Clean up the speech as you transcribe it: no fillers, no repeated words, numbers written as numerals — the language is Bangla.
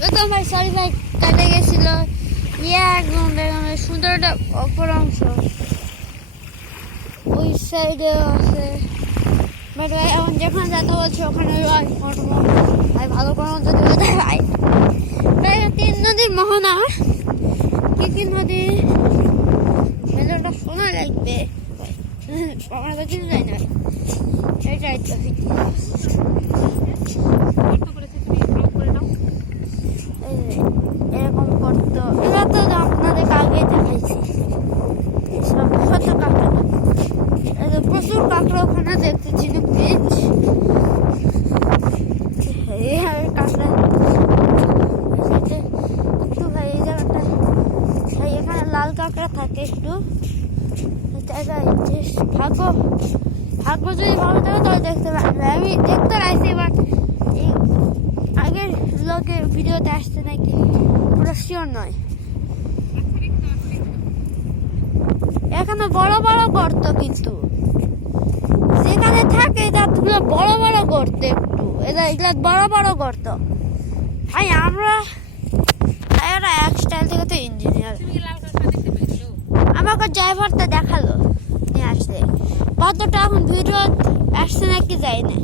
তো ভাই সরি ভাই কাটে গেছিল একদম সুন্দর একটা অপর অংশ ওই সাইডে আছে বাট ভাই এখন যেখানে যেতে বলছে ওখানে ভাই ভালো কোনো যদি বোঝায় ভাই ভাই 3 নদীর মোহনা কি নদী মেলাটা শোনা লাগবে আমার কাছে যাই না এটাই তো এরকম করতো এরা তো আপনাদের আগে দেখাইছি কত কাঁকড়া প্রচুর কাঁকড়া ওখানে দেখতেছি বীজ কাঁকড়া একটু ভাই এই জায়গাটা ভাই এখানে লাল কাঁকড়া থাকে একটু ভাগ্য যদি ভালো থাকে তাহলে দেখতে পারবে আমি দেখতে পাইছি বাট এই আগের ব্লগের ভিডিওতে আসছে নাকি পুরো শিওর নয় এখানে বড় বড় গর্ত কিন্তু যেখানে থাকে দাঁতগুলো বড় বড় গর্ত একটু এগুলো বড় বড় গর্ত ভাই আমরা এক স্টাইল থেকে তো ইঞ্জিনিয়ার আমাকে ড্রাইভারটা দেখালো নিয়ে আসলে কতটা এখন ভিডিও আসছে নাকি যায় না